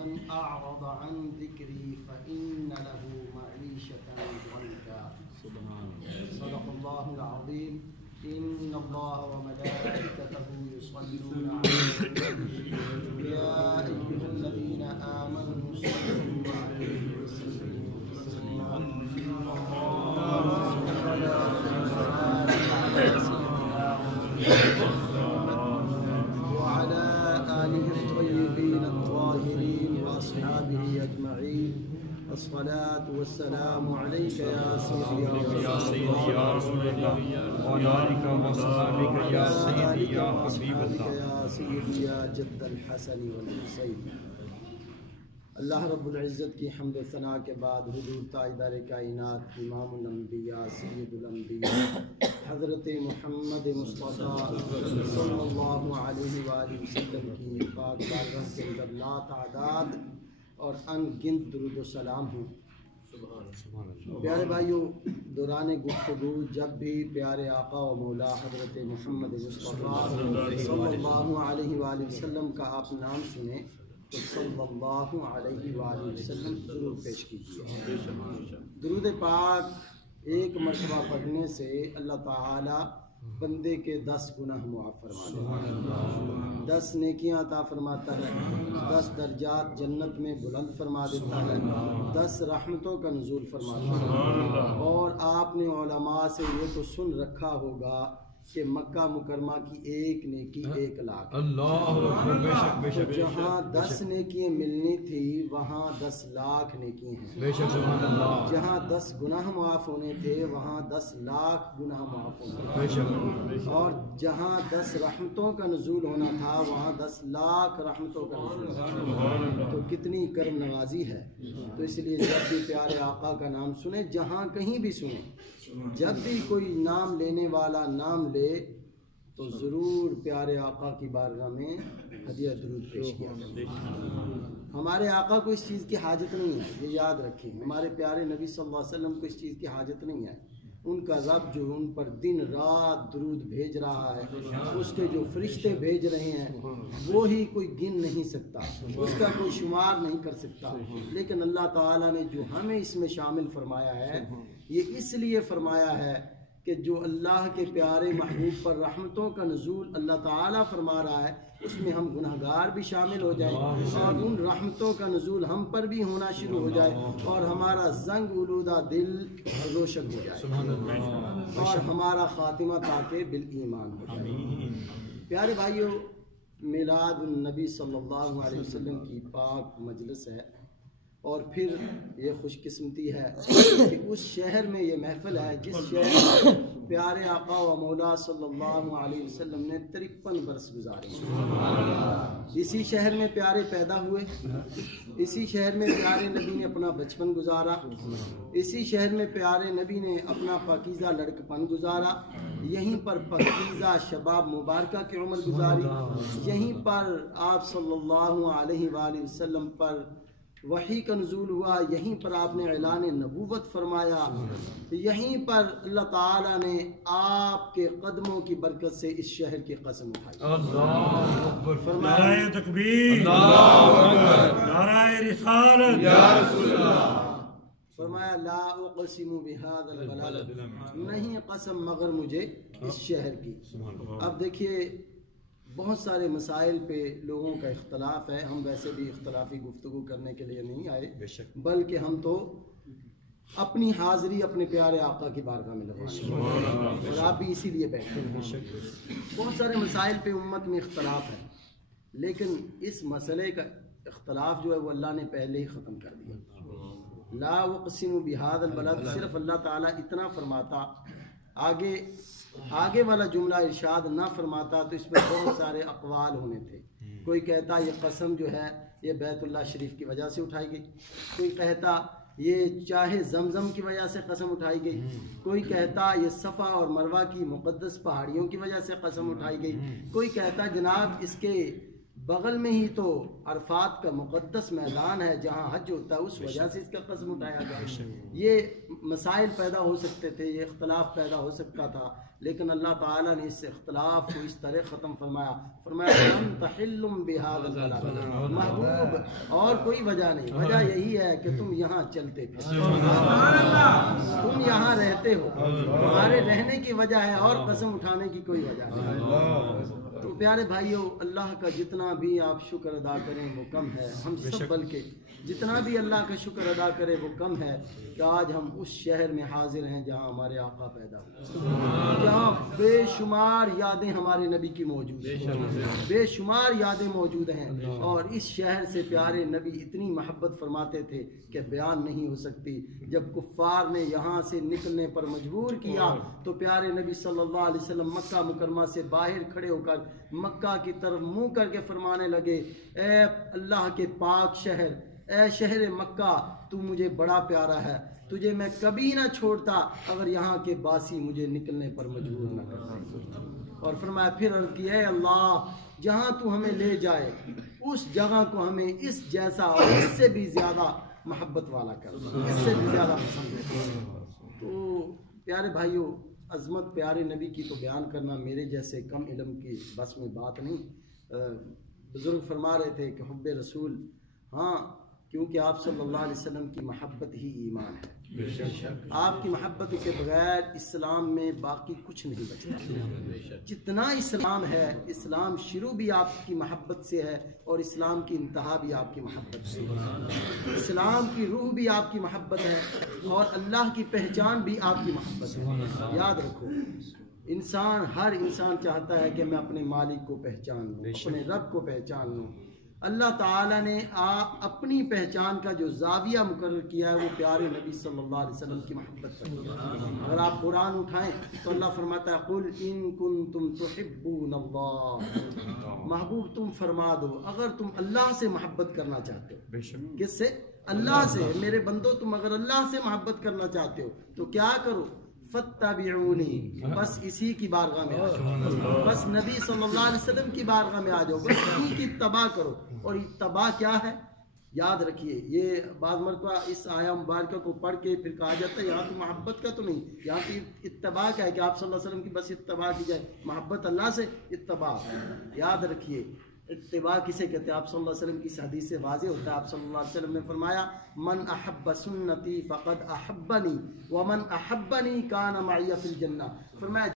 ومن أعرض عن ذكري فإن له معيشة ضنكا. صدق الله العظيم. إن الله وملائكته يصلون على النبي يا أيها الذين آمنوا صلوا عليه وسلموا تسليما. وعلى آله الطيبين الطاهرين وأصحابه أجمعين. الصلاة والسلام عليك يا سيدي يا رسول الله وعلى آلك وصحبك يا سيدي يا حبيب الله يا سيدي يا جد الحسن والحسين. اللہ رب العزت کی حمد و ثناء کے بعد حضور تاجدار کائنات امام الانبیاء سید الانبیاء حضرت محمد مصطفیٰ صلی اللہ علیہ وآلہ وسلم کی پاک بارگاہ کے اندر لا تعداد اور ان گنت درود و سلام ہوں. پیارے بھائیوں، دوران گفتگو جب بھی پیارے آقا و مولا حضرت محمد مصطفیٰ صلی اللہ علیہ وآلہ وسلم کا آپ نام سنیں تو صلی اللہ علیہ وآلہ وسلم ضرور پیش کیجیے. درود پاک ایک مرتبہ پڑھنے سے اللہ تعالی بندے کے 10 گناہ معاف فرما دیتا ہے، 10 نیکیاں عطا فرماتا ہے، 10 درجات جنت میں بلند فرما دیتا ہے، 10 رحمتوں کا نزول فرماتا ہے. اور آپ نے علماء سے یہ تو سن رکھا ہوگا کہ مکہ مکرمہ کی ایک نیکی 1 لاکھ. اللہ بے شک بے شک. جہاں 10 نیکیاں ملنی تھی وہاں 10 لاکھ نیکی ہیں. بے شک سبحان اللہ. جہاں 10 گناہ معاف ہونے تھے وہاں 10 لاکھ گناہ معاف ہونے تھے. بے شک. اور جہاں 10 رحمتوں کا نزول ہونا تھا وہاں 10 لاکھ رحمتوں کا نزول. تو کتنی کرم نوازی ہے. تو اس لیے جب بھی پیارے آقا کا نام سنیں، جہاں کہیں بھی سنیں، جب بھی کوئی نام لینے والا نام لے تو ضرور پیارے آقا کی بارگاہ میں ہدیہ درود پیش کیا جائے. ہمارے آقا کو اس چیز کی حاجت نہیں ہے، یہ یاد رکھیں. ہمارے پیارے نبی صلی اللہ علیہ وسلم کو اس چیز کی حاجت نہیں ہے. ان کا رب جو ان پر دن رات درود بھیج رہا ہے، اس کے جو فرشتے بھیج رہے ہیں وہی کوئی گن نہیں سکتا، اس کا کوئی شمار نہیں کر سکتا. لیکن اللہ تعالیٰ نے جو ہمیں اس میں شامل فرمایا ہے یہ اس لیے فرمایا ہے کہ جو اللہ کے پیارے محبوب پر رحمتوں کا نزول اللہ تعالیٰ فرما رہا ہے اس میں ہم گناہگار بھی شامل ہو جائیں اور ان رحمتوں کا نزول ہم پر بھی ہونا شروع ہو جائے اور ہمارا زنگ آلودہ دل روشن ہو جائے اور ہمارا خاتمہ تاکہ بالایمان ہو جائے. پیارے بھائیوں، میلاد النبی صلی اللہ علیہ وسلم کی پاک مجلس ہے اور پھر یہ خوش قسمتی ہے کہ اس شہر میں یہ محفل ہے جس شہر میں پیارے آقا و مولا صلی اللہ علیہ وسلم نے 53 برس گزارے. اسی شہر میں پیارے پیدا ہوئے، اسی شہر میں پیارے نبی نے اپنا بچپن گزارا، اسی شہر میں پیارے نبی نے اپنا پاکیزہ لڑکپن گزارا، یہیں پر پاکیزہ شباب مبارکہ کی عمر گزاری، یہیں پر آپ صلی اللہ علیہ وآلہ وسلم پر وحی کا نزول ہوا، یہیں پر آپ نے اعلان نبوت فرمایا، یہیں پر اللہ تعالیٰ نے آپ کے قدموں کی برکت سے اس شہر کی قسم اٹھائی. نعرہ تکبیر، نعرہ رسالت یا رسول اللہ. فرمایا لا اقسم بهذا البلد، نہیں قسم مگر مجھے اس شہر کی. اب دیکھیے بہت سارے مسائل پہ لوگوں کا اختلاف ہے. ہم ویسے بھی اختلافی گفتگو کرنے کے لیے نہیں آئے، بلکہ ہم تو اپنی حاضری اپنے پیارے آقا کی بارگاہ میں لگائیں اور آپ بھی اسی لیے بیٹھے ہیں. بہت سارے مسائل پہ امت میں اختلاف ہے، لیکن اس مسئلے کا اختلاف جو ہے وہ اللہ نے پہلے ہی ختم کر دیا. لا اقسم بهذا البلد، صرف اللہ تعالیٰ اتنا فرماتا، آگے والا جملہ ارشاد نہ فرماتا تو اس میں بہت سارے اقوال ہونے تھے. کوئی کہتا یہ قسم جو ہے یہ بیت اللہ شریف کی وجہ سے اٹھائی گئی، کوئی کہتا یہ چاہے زمزم کی وجہ سے قسم اٹھائی گئی، کوئی کہتا یہ صفا اور مروہ کی مقدس پہاڑیوں کی وجہ سے قسم اٹھائی گئی، کوئی کہتا جناب اس کے بغل میں ہی تو عرفات کا مقدس میدان ہے جہاں حج ہوتا ہے، اس وجہ سے اس کا قسم اٹھایا گیا۔ یہ مسائل پیدا ہو سکتے تھے، یہ اختلاف پیدا ہو سکتا تھا، لیکن اللہ تعالیٰ نے اس اختلاف کو اس طرح ختم فرمایا، انت حل بہذا البلد، محبوب اور کوئی وجہ نہیں، وجہ یہی ہے کہ تم یہاں چلتے پھرتے، تم یہاں رہتے ہو، تمہارے رہنے کی وجہ ہے، اور قسم اٹھانے کی کوئی وجہ نہیں۔ تو پیارے بھائیوں، اللہ کا جتنا بھی آپ شکر ادا کریں وہ کم ہے، ہم سب بلکہ جتنا بھی اللہ کا شکر ادا کرے وہ کم ہے کہ آج ہم اس شہر میں حاضر ہیں جہاں ہمارے آقا پیدا ہوئے، جہاں بے شمار یادیں ہمارے نبی کی موجود ہیں، بے شمار یادیں موجود ہیں، اور اس شہر سے پیارے نبی اتنی محبت فرماتے تھے کہ بیان نہیں ہو سکتی۔ جب کفار نے یہاں سے نکلنے پر مجبور کیا تو پیارے نبی صلی اللہ علیہ وسلم مکہ مکرمہ سے باہر کھڑے ہو کر مکہ کی طرف منہ کر کے فرمانے لگے، اے اللہ کے پاک شہر، اے شہر مکہ، تو مجھے بڑا پیارا ہے، تجھے میں کبھی نہ چھوڑتا اگر یہاں کے باسی مجھے نکلنے پر مجبور نہ کرتے۔ اور فرمایا پھر عرض کی، اے اللہ، جہاں تو ہمیں لے جائے اس جگہ کو ہمیں اس جیسا اور اس سے بھی زیادہ محبت والا کر، اس سے بھی زیادہ پسند ہے۔ تو پیارے بھائیوں، عظمت پیارے نبی کی تو بیان کرنا میرے جیسے کم علم کی بس میں بات نہیں۔ بزرگ فرما رہے تھے کہ حب رسول، ہاں، کیونکہ آپ صلی اللہ علیہ وسلم کی محبت ہی ایمان ہے، آپ کی محبت کے بغیر اسلام میں باقی کچھ نہیں بچتا۔ جتنا اسلام ہے، اسلام شروع بھی آپ کی محبت سے ہے اور اسلام کی انتہا بھی آپ کی محبت سے ہے، اسلام کی روح بھی آپ کی محبت ہے اور اللہ کی پہچان بھی آپ کی محبت ہے۔ یاد رکھو، انسان، ہر انسان چاہتا ہے کہ میں اپنے مالک کو پہچان لوں، اپنے رب کو پہچان لوں۔ اللہ تعالیٰ نے اپنی پہچان کا جو زاویہ مقرر کیا ہے وہ پیارے نبی صلی اللہ علیہ وسلم کی محبت پر کیا ہے۔ اگر آپ قرآن اٹھائیں تو اللہ فرماتا ہے، قُلْ إِن كُنتُمْ تُحِبُّونَ اللَّهَ، محبوب تم فرما دو اگر تم اللہ سے محبت کرنا چاہتے ہو۔ کس سے؟ اللہ سے۔ میرے بندو، تم اگر اللہ سے محبت کرنا چاہتے ہو تو کیا کرو؟ فَاتَّبِعُونِی، بس اسی کی بارگاہ میں آ جاؤ، بس نبی صلی اللہ علیہ وسلم کی بارگاہ میں آ جاؤ، بس ان کی اتباع کرو۔ اور اتباع کیا ہے؟ یاد رکھیے، یہ بعض مرتبہ اس آیہ مبارکہ کو پڑھ کے پھر کہا جاتا ہے یہاں تو محبت کا تو نہیں، یہاں تو اتباع کا ہے کہ آپ صلی اللہ علیہ وسلم کی بس اتباع کی جائے، محبت اللہ سے اتباع۔ یاد رکھیے، اتباع کسے کہتے ہیں؟ آپ صلی اللہ علیہ وسلم کی حدیث سے واضح ہوتا ہے۔ آپ صلی اللہ علیہ وسلم نے فرمایا، من احب سنتی فقد احبنی ومن احبنی کان معی فی الجنہ، فرمایا